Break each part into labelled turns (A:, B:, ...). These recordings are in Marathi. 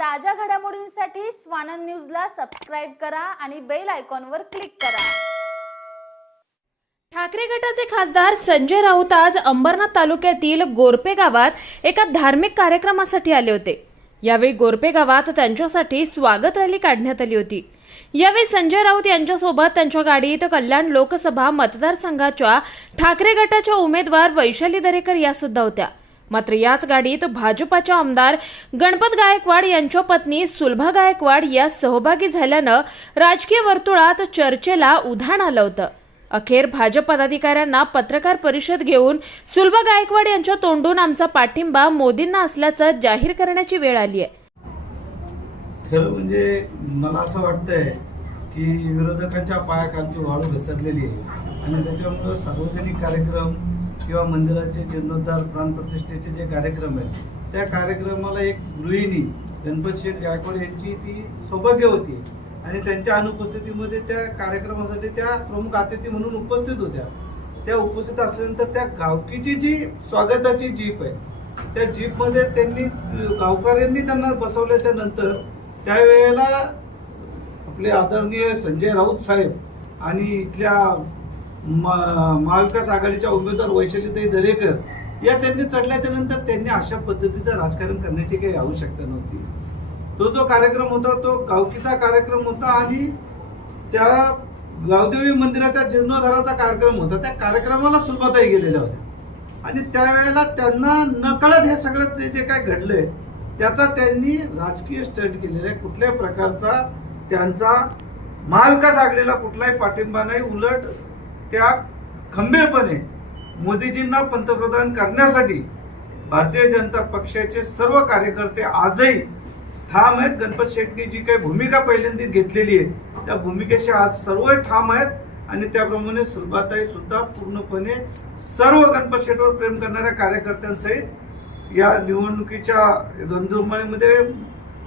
A: ताज्या घडामोडींसाठी स्वानंद न्यूजला सबस्क्राईब करा आणि बेल आयकॉनवर क्लिक करा. ठाकरे गटाचे खासदार संजय राऊत आज अंबरनाथ तालुक्यातील गोरपे गावात एका धार्मिक कार्यक्रमासाठी आले होते. यावेळी गोरपे गावात त्यांच्यासाठी स्वागत रॅली काढण्यात आली होती. यावेळी संजय राऊत यांच्यासोबत त्यांच्या गाडीत कल्याण लोकसभा मतदारसंघाच्या ठाकरे गटाच्या उमेदवार वैशाली दरेकर या सुद्धा होत्या. मात्र याच गाडीत भाजपाच्या आमदार गणपत गायकवाड यांच्या पत्नी सुलभा गायकवाड या सहभागी झाल्यानं राजकीय वर्तुळात चर्चेला उधाण आलं होतं. अखेर भाजप पदाधिकाऱ्यांना पत्रकार परिषद घेऊन सुलभा गायकवाड यांच्या तोंडून आमचा पाठिंबा मोदींना असल्याचं जाहीर करण्याची वेळ आली आहे.
B: खरं म्हणजे मला असं वाटतंय की विरोधकांच्या पायाखालची वाळू घसरलेली आहे. आणि त्याच्यामुळे सार्वजनिक कार्यक्रम किंवा मंदिराचे जीर्णोद्धार प्राणप्रतिष्ठेचे जे कार्यक्रम आहेत त्या कार्यक्रमाला एक गृहिणी गणपत शेठ गायकवाड यांची ती सौभाग्य होती. आणि त्यांच्या अनुपस्थितीमध्ये त्या कार्यक्रमासाठी त्या प्रमुख अतिथी म्हणून उपस्थित होत्या. त्या उपस्थित असल्यानंतर त्या गावकीची जी स्वागताची जीप आहे त्या जीपमध्ये त्यांनी गावकऱ्यांनी त्यांना बसवल्याच्या नंतर त्यावेळेला आपले आदरणीय संजय राऊत साहेब आणि इथल्या महाविकास आघाडीच्या उमेदवार वैशालीताई दरेकर या त्यांनी चढल्याच्या नंतर त्यांनी अशा पद्धतीचं राजकारण करण्याची काही आवश्यकता नव्हती. तो जो कार्यक्रम होता तो गावकीचा कार्यक्रम होता आणि त्या गावदेवी मंदिराच्या जीर्णोद्धाराचा कार्यक्रम होता. त्या कार्यक्रमाला सुरुवातही गेलेल्या होत्या. आणि त्यावेळेला त्यांना नकळत हे सगळं ते जे काय घडलंय त्याचा त्यांनी राजकीय स्टंट केलेला आहे. कुठल्याही प्रकारचा त्यांचा महाविकास आघाडीला कुठलाही पाठिंबा नाही उलट त्या खंबीरपणे मोदीजींना पंतप्रधान करण्यासाठी भारतीय जनता पक्षाचे सर्व कार्यकर्ते आजही ठाम आहेत गणपत शेट्टी जी काही भूमिका पहिल्यांदाच घेतलेली आहे त्या भूमिकेशी आज सर्व ठाम आहेत आणि त्याप्रमाणे सुलभाताई सुद्धा पूर्णपणे सर्व गणपत शेटवर प्रेम करणाऱ्या कार्यकर्त्यांसहित या निवडणुकीच्या रणधुमाळीमध्ये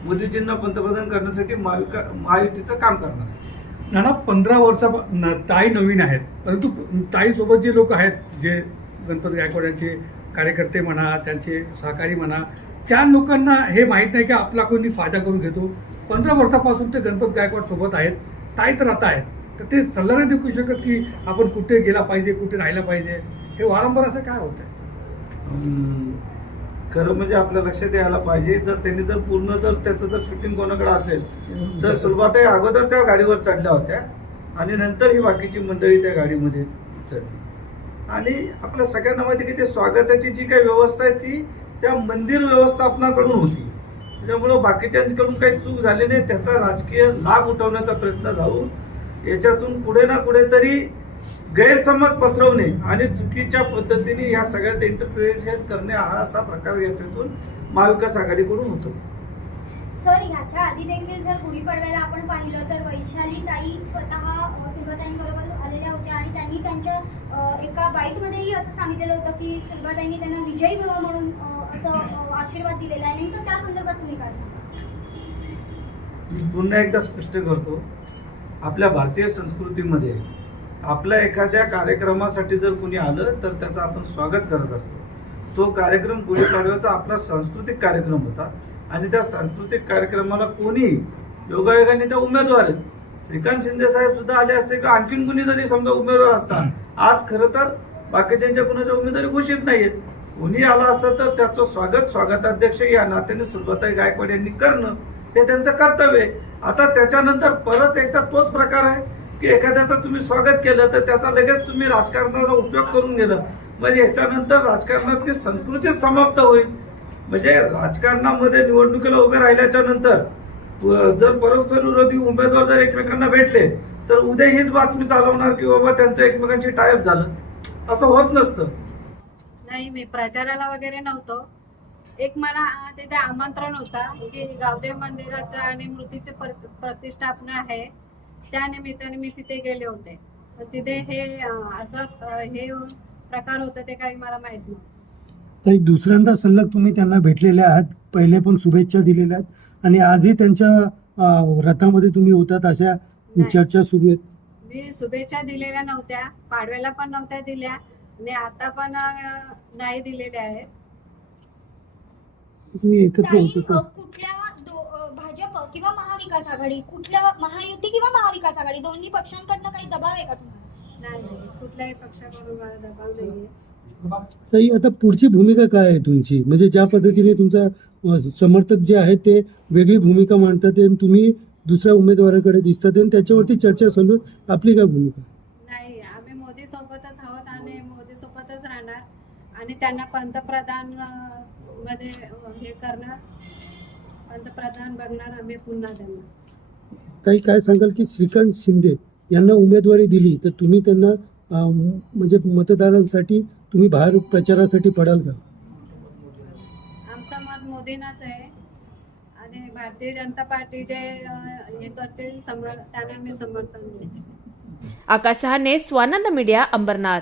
B: मोदीजींना पंतप्रधान करण्यासाठी महाविका महायुतीचं काम करणार आहे.
C: नाना पंधरा वर्षा ना ताई नवीन आहेत. परंतु ताईसोबत जे लोक आहेत जे गणपत गायकवाड यांचे कार्यकर्ते म्हणा त्यांचे सहकारी म्हणा त्या लोकांना हे माहीत नाही की आपला कोणी फायदा करून घेतो. पंधरा वर्षापासून ते गणपत गायकवाड सोबत आहेत. ताई तर आता आहेत. तर ते सल्ला नाही देऊ शकत की आपण कुठे गेला पाहिजे कुठे राहिला पाहिजे. हे वारंवार असं काय होतं आहे
B: खरं म्हणजे आपल्या लक्षात यायला पाहिजे. जर त्यांनी जर पूर्ण जर त्याचं जर शूटिंग कोणाकडे असेल तर सुरुवात अगोदर त्या गाडीवर चढल्या होत्या आणि नंतर ही बाकीची मंडळी त्या गाडीमध्ये चढली. आणि आपल्या सगळ्यांना माहिती की ते स्वागताची जी काही व्यवस्था आहे ती त्या मंदिर व्यवस्थापनाकडून होती. त्याच्यामुळं बाकीच्यांकडून काही चूक झाली नाही. त्याचा राजकीय लाभ उठवण्याचा प्रयत्न जाऊन याच्यातून पुढे ना कुठेतरी गैरसमज पसरवणे आणि चुकीच्या पद्धतीने या सगळ्याचं इंटरप्रिटेशन करणे हा असा प्रकार याच्यातून महाविकास आघाडीकडून होतो.
D: सर ह्याच्या आधी देखील जर गुढीपाडव्याला आपण पाहिलं तर वैशाली ताई स्वतः सुलभाताईंबरोबर आलेल्या होत्या आणि त्यांनी त्यांच्या एका बाईटमध्येही असं सांगितलेलं होतं की सुलभाताईंनी त्यांना विजयी व्हावा म्हणून असं आशीर्वाद दिलेला आहे. नेमकं त्या संदर्भात तुम्ही काय सांगा
B: पुन्हा एकदा स्पष्ट करतो. आपल्या भारतीय संस्कृतीमध्ये आपल्या एखाद्या कार्यक्रमासाठी जर कोणी आलं तर त्याचं आपण स्वागत करत असतो. तो कार्यक्रम गुढीपाडव्याचा आपला सांस्कृतिक कार्यक्रम होता. आणि त्या सांस्कृतिक कार्यक्रमाला कोणी योगायोगाने त्या उमेदवार आहेत. श्रीकांत शिंदे साहेब सुद्धा आले असते किंवा आणखीन कुणी जरी समजा उमेदवार असता. आज खरं तर बाकीच्यांच्या कुणाच्या उमेदवारी घोषित नाहीयेत. कोणी आला असतं तर त्याचं स्वागत स्वागताध्यक्ष या नात्याने सुलभाताई गायकवाड यांनी करणं हे त्यांचं कर्तव्य आहे. आता त्याच्यानंतर परत एकदा तोच प्रकार आहे. की एखाद्याचं तुम्ही स्वागत केलं तर त्याचा लगेच तुम्ही राजकारणाचा उपयोग करून गेलं म्हणजे याच्यानंतर राजकारणातली संस्कृतीच समाप्त होईल. म्हणजे राजकारणामध्ये निवडणुकीला उभे राहिल्याच्या नंतर जर परस्पर विरोधी उमेदवार जर एकमेकांना भेटले तर उद्या हीच बातमी चालवणार की बाबा त्यांचं एकमेकांशी टायप झालं. असं होत नसतं.
E: नाही मी प्रचाराला वगैरे नव्हतो. एक मला तिथे आमंत्रण होता की गावदेव मंदिराचं आणि मूर्तीचे प्रतिष्ठापना आहे. त्या निमित्ताने मी तिथे गेले होते. तिथे हे असं हे प्रकार होतं ते काही मला माहीत नव्हतं.
F: दुसऱ्यांदा सलग तुम्ही त्यांना भेटलेले आहात. पहिले पण शुभेच्छा दिलेल्या आहेत. आणि आजही त्यांच्या रथामध्ये तुम्ही होतात अशा. चर्चा सुरू आहेत.
E: मी शुभेच्छा दिलेल्या नव्हत्या. पाडव्याला पण नव्हत्या दिल्या. आणि आता पण नाही दिलेल्या आहेत.
F: तुम्ही एकत्र होतो
D: कुठल्या दो- अ, महाविकास आघाडी कुठल्या महायुती किंवा महाविकास आघाडी दोन्ही पक्षांकडनं काही दबाव आहे का तुम्हाला?
E: नाही नाही कुठल्याही पक्षाकडून मला दबाव नाहीये
F: ताई आता पुढची भूमिका काय आहे तुमची? म्हणजे ज्या पद्धतीने तुमचा समर्थक जे आहेत ते वेगळी भूमिका मांडतात आणि तुम्ही दुसऱ्या उमेदवाराकडे दिसतात आणि त्याच्यावरती चर्चा चालू. आपली काय भूमिका?
E: नाही आम्ही मोदी सोबतच आहोत आणि मोदी सोबतच राहणार. आणि त्यांना पंतप्रधानमध्ये हे करणार. पंतप्रधान बनणार आम्ही पुन्हा त्यांना.
F: ताई काय सांगाल की श्रीकांत शिंदे यांना उमेदवारी दिली तर तुम्ही त्यांना अ, म्हणजे मतदारांसाठी तुम्ही बाहेर प्रचारासाठी पडाल का?
E: आमचं मत मोदींनाच आहे. आणि भारतीय जनता पार्टी जे अं, हे करतील समर त्यांना आम्ही समर्थन देऊ.
A: आकाश सहाने स्वानंद मीडिया अंबरनाथ.